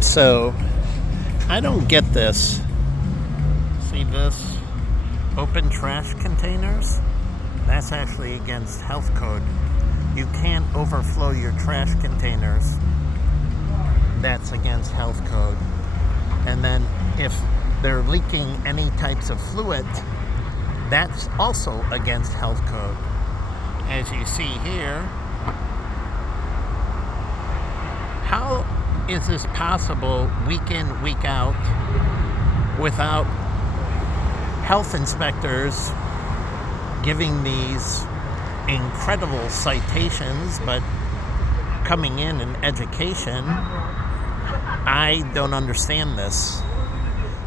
And so I don't get this. See this? Open trash containers? That's actually against health code. You can't overflow your trash containers. That's against health code. And then if they're leaking any types of fluid, that's also against health code. As you see here, how is this possible week in, week out without health inspectors giving these incredible citations, but coming in education? I don't understand this.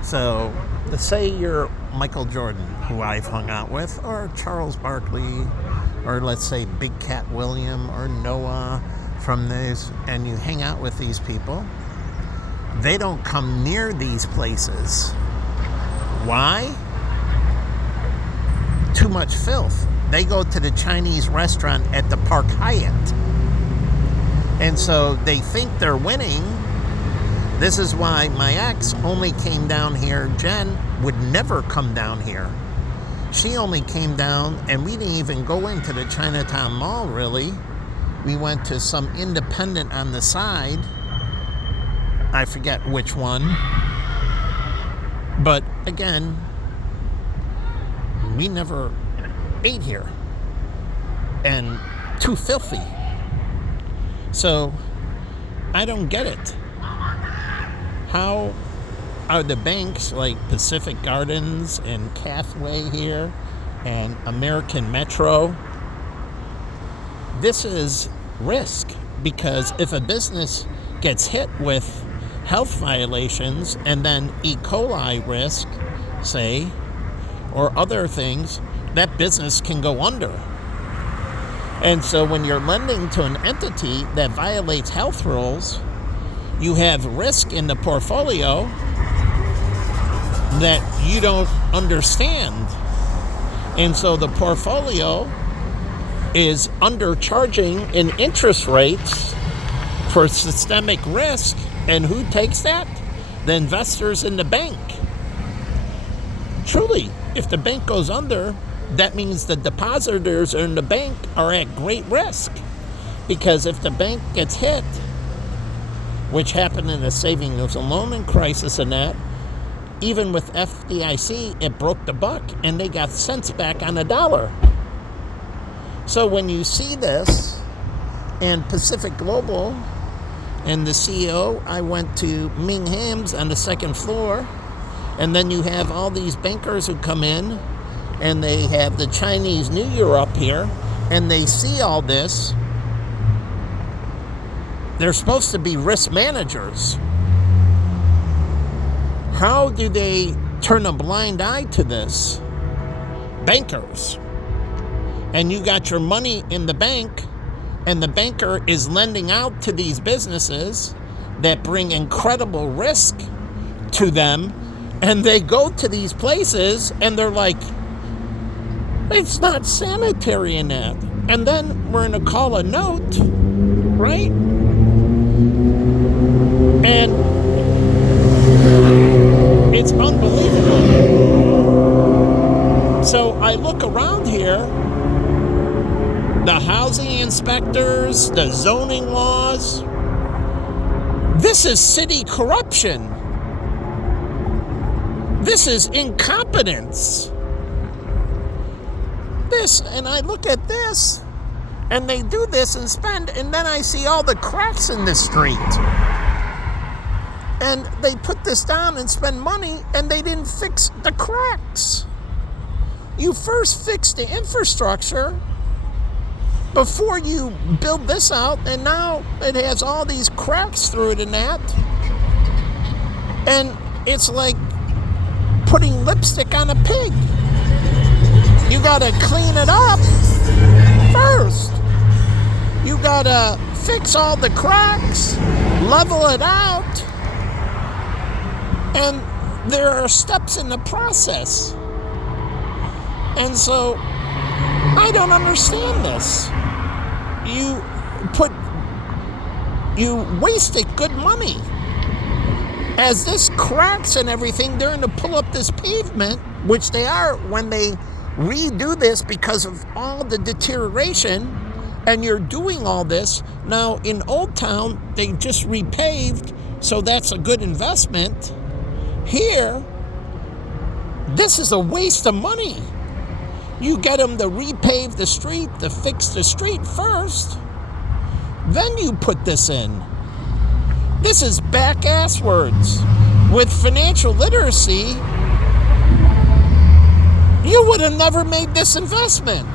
So, let's say you're Michael Jordan, who I've hung out with, or Charles Barkley, or let's say Big Cat William, or Noah from this, and you hang out with these people. They don't come near these places. Why? Too much filth. They go to the Chinese restaurant at the Park Hyatt. And so they think they're winning. This is why my ex only came down here. Jen would never come down here. She only came down, and we didn't even go into the Chinatown Mall, really. We went to some independent on the side. I forget which one. But again, we never ate here. And too filthy. So, I don't get it. How are the banks like Pacific Gardens and Cathway here and American Metro? This is risk, because if a business gets hit with health violations and then E. coli risk, say, or other things, that business can go under. And so when you're lending to an entity that violates health rules, you have risk in the portfolio that you don't understand. And so the portfolio is undercharging in interest rates for systemic risk. And who takes that? The investors in the bank. Truly, if the bank goes under, that means the depositors in the bank are at great risk. Because if the bank gets hit, which happened in the savings and loan crisis and that, even with FDIC, it broke the buck and they got cents back on the dollar. So when you see this, and Pacific Global and the CEO, I went to Ming Ham's on the second floor, and then you have all these bankers who come in, and they have the Chinese New Year up here, and they see all this. They're supposed to be risk managers. How do they turn a blind eye to this? Bankers. And you got your money in the bank, and the banker is lending out to these businesses that bring incredible risk to them, and they go to these places and they're like, it's not sanitary in that. And then we're going to call a note, right? And it's unbelievable. So I look around here, the housing inspectors, the zoning laws. This is city corruption. This is incompetence. And I look at this, and they do this and spend, and then I see all the cracks in the street. And they put this down and spend money, and they didn't fix the cracks. You first fix the infrastructure before you build this out, and now it has all these cracks through it and that. And it's like putting lipstick on a pig. You gotta clean it up first. You gotta fix all the cracks, level it out, and there are steps in the process. And so, I don't understand this. You wasted good money. as this cracks and everything, they're going to pull up this pavement, which they are when they redo this because of all the deterioration. And you're doing all this. Now, in Old Town, they just repaved, so that's a good investment. Here, this is a waste of money. You get them to repave the street, to fix the street first, then you put this in. This is back-ass words. With financial literacy, you would have never made this investment.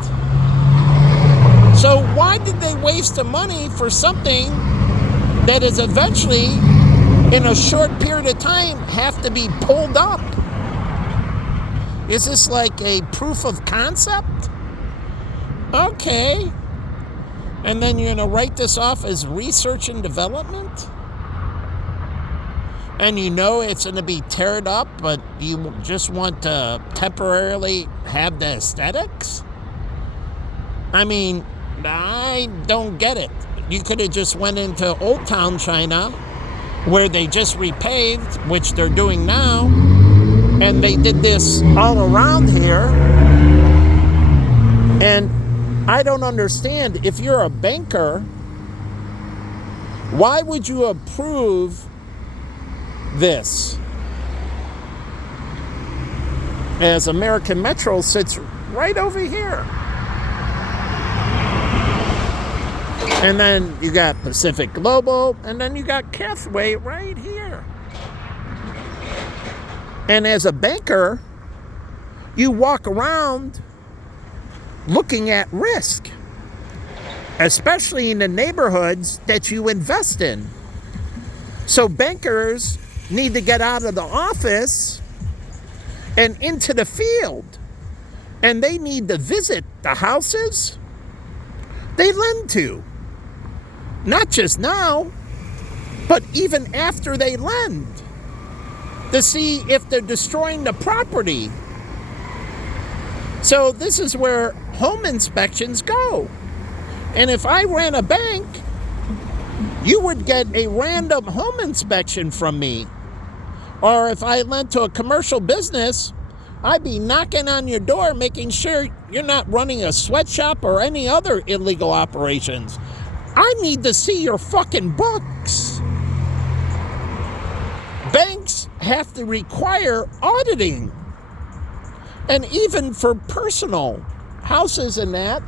So why did they waste the money for something that is eventually, in a short period of time, have to be pulled up? Is this like a proof of concept? Okay. And then you're going to write this off as research and development? And you know it's going to be teared up, but you just want to temporarily have the aesthetics? I mean, I don't get it. You could have just went into Old Town China, where they just repaved, which they're doing now, and they did this all around here. And I don't understand. If you're a banker, why would you approve this? As American Metro sits right over here. And then you got Pacific Global, and then you got Cathway right here. And as a banker, you walk around looking at risk, especially in the neighborhoods that you invest in. So bankers need to get out of the office and into the field. And they need to visit the houses they lend to. Not just now, but even after they lend, to see if they're destroying the property. So this is where home inspections go. And if I ran a bank, you would get a random home inspection from me. Or if I lent to a commercial business, I'd be knocking on your door, making sure you're not running a sweatshop or any other illegal operations. I need to see your fucking books. Banks have to require auditing. And even for personal houses and that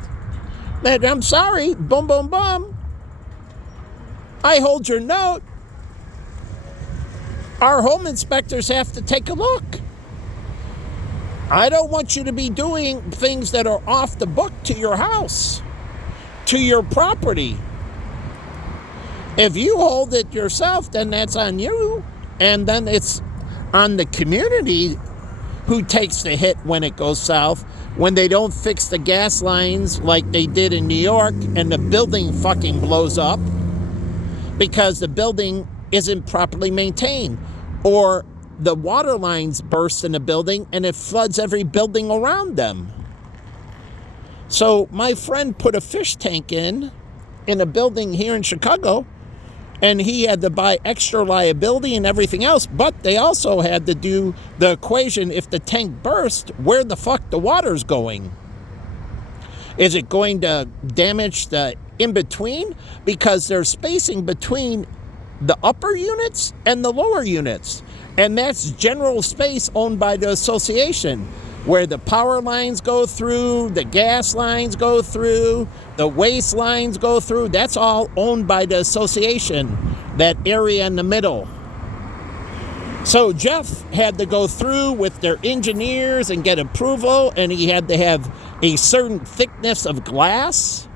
I'm sorry, boom, boom, boom. I hold your note. Our home inspectors have to take a look. I don't want you to be doing things that are off the book to your house, to your property. If you hold it yourself, then that's on you. And then it's on the community who takes the hit when it goes south, when they don't fix the gas lines like they did in New York and the building fucking blows up because the building isn't properly maintained, or the water lines burst in the building and it floods every building around them. So my friend put a fish tank in a building here in Chicago, and he had to buy extra liability and everything else, but they also had to do the equation: if the tank burst, where the fuck the water's going? Is it going to damage the in-between? Because there's spacing between the upper units and the lower units. And that's general space owned by the association, where the power lines go through, the gas lines go through, the waste lines go through. That's all owned by the association, that area in the middle. So Jeff had to go through with their engineers and get approval, and he had to have a certain thickness of glass,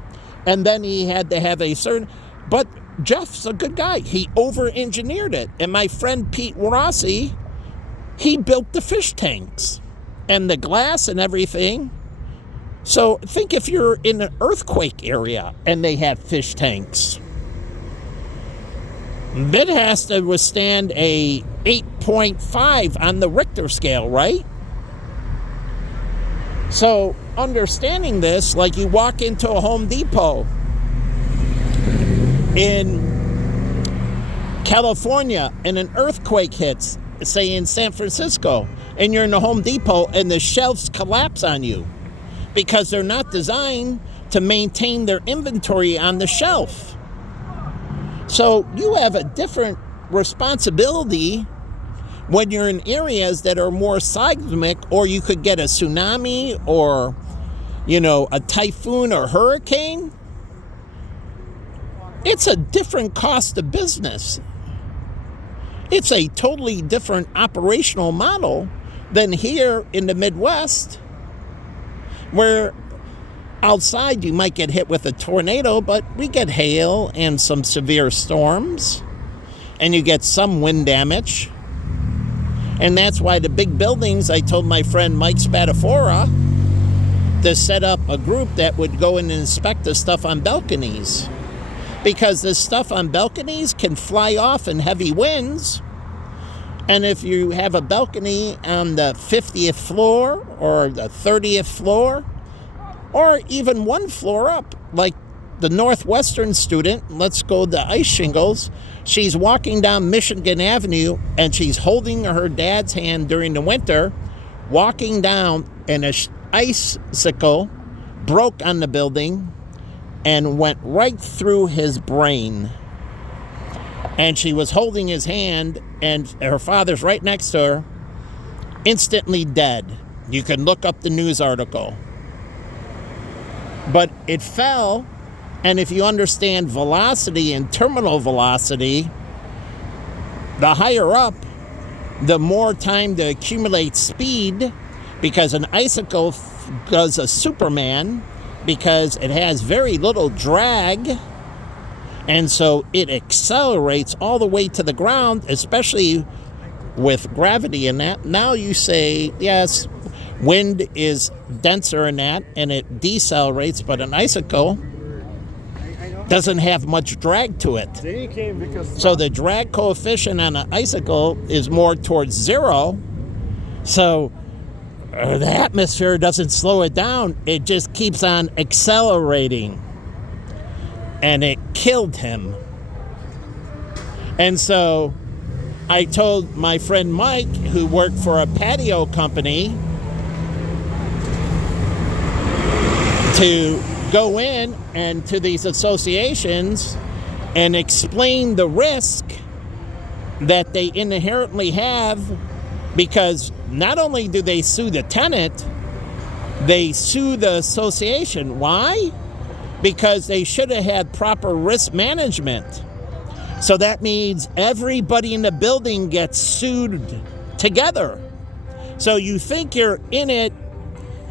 and then he had to have a certain... But Jeff's a good guy. He over-engineered it. And my friend Pete Rossi, he built the fish tanks and the glass and everything. So think if you're in an earthquake area and they have fish tanks. It has to withstand a 8.5 on the Richter scale, right? So understanding this, like you walk into a Home Depot in California and an earthquake hits, say in San Francisco, and you're in the Home Depot and the shelves collapse on you because they're not designed to maintain their inventory on the shelf. So you have a different responsibility when you're in areas that are more seismic, or you could get a tsunami or, a typhoon or hurricane. It's a different cost of business. It's a totally different operational model than here in the Midwest, where outside you might get hit with a tornado, but we get hail and some severe storms, and you get some wind damage. And that's why the big buildings, I told my friend Mike Spadafora to set up a group that would go in and inspect the stuff on balconies. Because this stuff on balconies can fly off in heavy winds. And if you have a balcony on the 50th floor or the 30th floor, or even one floor up, like the Northwestern student, let's go to ice shingles, she's walking down Michigan Avenue and she's holding her dad's hand during the winter, walking down, and an icicle broke on the building and went right through his brain. And she was holding his hand, and her father's right next to her, instantly dead. You can look up the news article. But it fell, and if you understand velocity and terminal velocity, the higher up, the more time to accumulate speed, because an icicle does a Superman, because it has very little drag, and so it accelerates all the way to the ground, especially with gravity in that. Now you say, yes, wind is denser in that, and it decelerates, but an icicle doesn't have much drag to it. So the drag coefficient on an icicle is more towards zero, so the atmosphere doesn't slow it down. It just keeps on accelerating. And it killed him. And so I told my friend Mike, who worked for a patio company, to go in and to these associations and explain the risk that they inherently have, because not only do they sue the tenant, they sue the association. Why? Because they should have had proper risk management. So that means everybody in the building gets sued together. So you think you're in it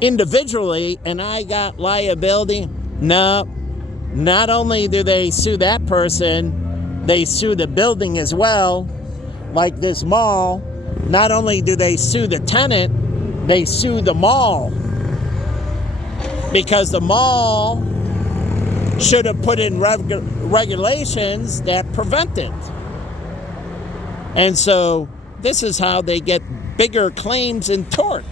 individually, and I got liability. No, not only do they sue that person, they sue the building as well. Like this mall, not only do they sue the tenant, they sue the mall. Because the mall should have put in regulations that prevent it. And so this is how they get bigger claims in tort.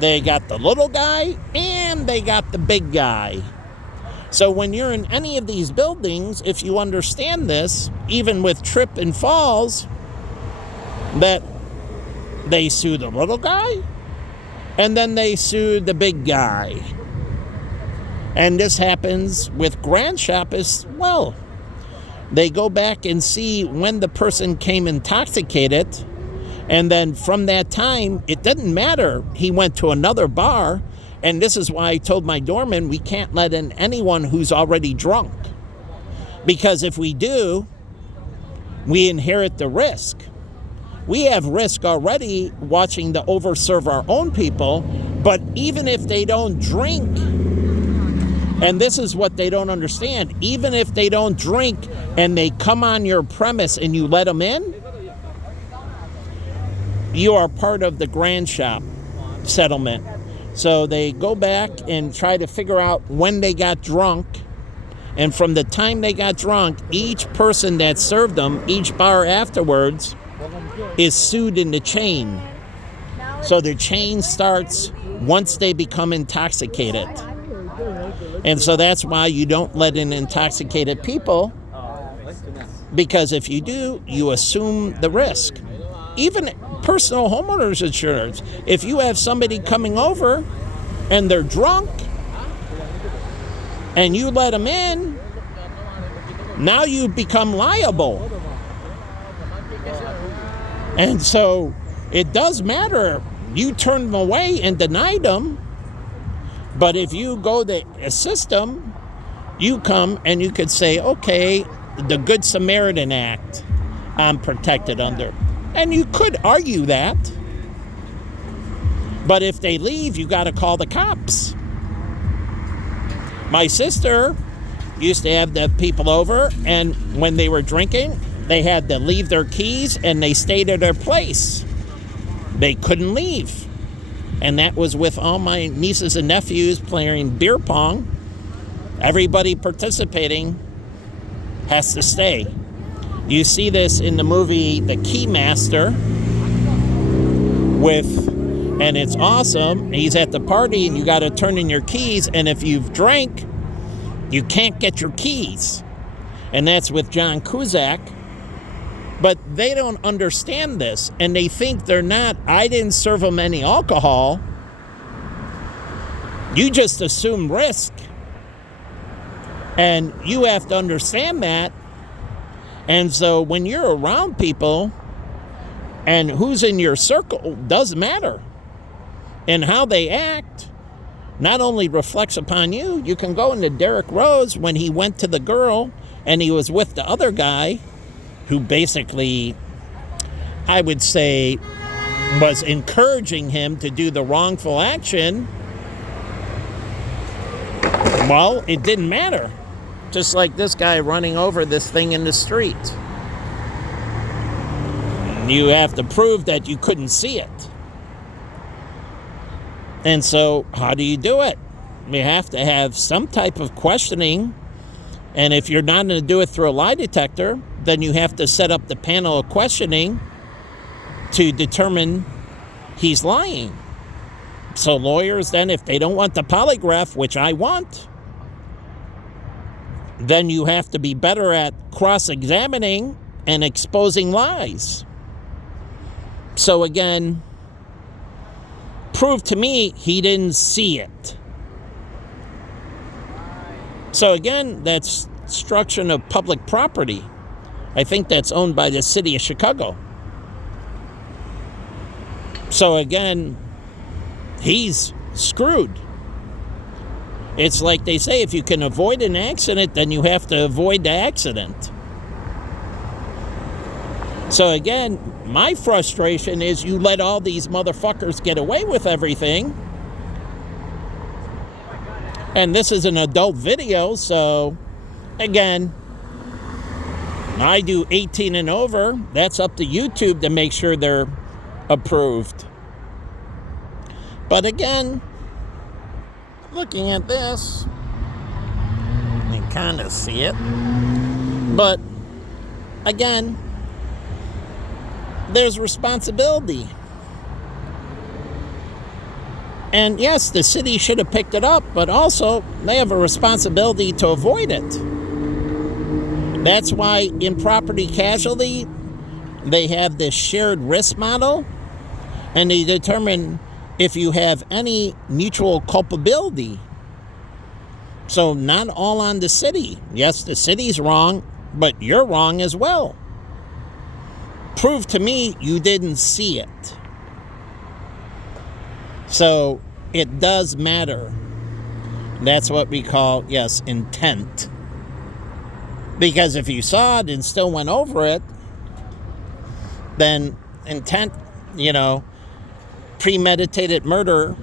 They got the little guy and they got the big guy. So when you're in any of these buildings, if you understand this, even with trip and falls, that they sue the little guy and then they sue the big guy. And this happens with Grand Shop as well. They go back and see when the person came intoxicated, and then from that time, it doesn't matter. He went to another bar, and this is why I told my doorman we can't let in anyone who's already drunk. Because if we do, we inherit the risk. We have risk already watching to overserve our own people, but even if they don't drink, and this is what they don't understand, even if they don't drink and they come on your premise and you let them in, you are part of the Grand Shop settlement. So they go back and try to figure out when they got drunk, and from the time they got drunk, each person that served them, each bar afterwards, is sued in the chain. So the chain starts once they become intoxicated. And so that's why you don't let in intoxicated people. Because if you do, you assume the risk. Even personal homeowners insurance. If you have somebody coming over and they're drunk and you let them in, now you become liable. And so it does matter. You turn them away and denied them. But if you go to assist them, you come and you could say, okay, the Good Samaritan Act, I'm protected under. And you could argue that. But if they leave, you got to call the cops. My sister used to have the people over, and when they were drinking, they had to leave their keys and they stayed at their place. They couldn't leave. And that was with all my nieces and nephews playing beer pong. Everybody participating has to stay. You see this in the movie The Keymaster and it's awesome. He's at the party and you got to turn in your keys, and if you've drank, you can't get your keys. And that's with John Cusack. But they don't understand this, and they think I didn't serve them any alcohol. You just assume risk. And you have to understand that. And so when you're around people, and who's in your circle does matter. And how they act not only reflects upon you. You can go into Derek Rose when he went to the girl and he was with the other guy who basically, I would say, was encouraging him to do the wrongful action. Well, it didn't matter. Just like this guy running over this thing in the street. You have to prove that you couldn't see it. And so, how do you do it? You have to have some type of questioning. And if you're not going to do it through a lie detector, then you have to set up the panel of questioning to determine he's lying. So lawyers then, if they don't want the polygraph, which I want, then you have to be better at cross-examining and exposing lies. So again, prove to me he didn't see it. So again, that's destruction of public property. I think that's owned by the city of Chicago. So again, he's screwed. It's like they say, if you can avoid an accident, then you have to avoid the accident. So again, my frustration is you let all these motherfuckers get away with everything. And this is an adult video, so again, I do 18 and over. That's up to YouTube to make sure they're approved. But again, looking at this, you kind of see it. But again, there's responsibility. And yes, the city should have picked it up, but also they have a responsibility to avoid it. That's why in property casualty, they have this shared risk model, and they determine if you have any mutual culpability. So not all on the city. Yes, the city's wrong, but you're wrong as well. Prove to me you didn't see it. So it does matter. That's what we call, yes, intent. Because if you saw it and still went over it, then intent, premeditated murder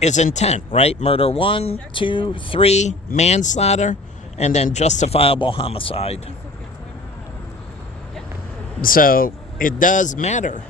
is intent, right? Murder 1, 2, 3, manslaughter, and then justifiable homicide. So it does matter.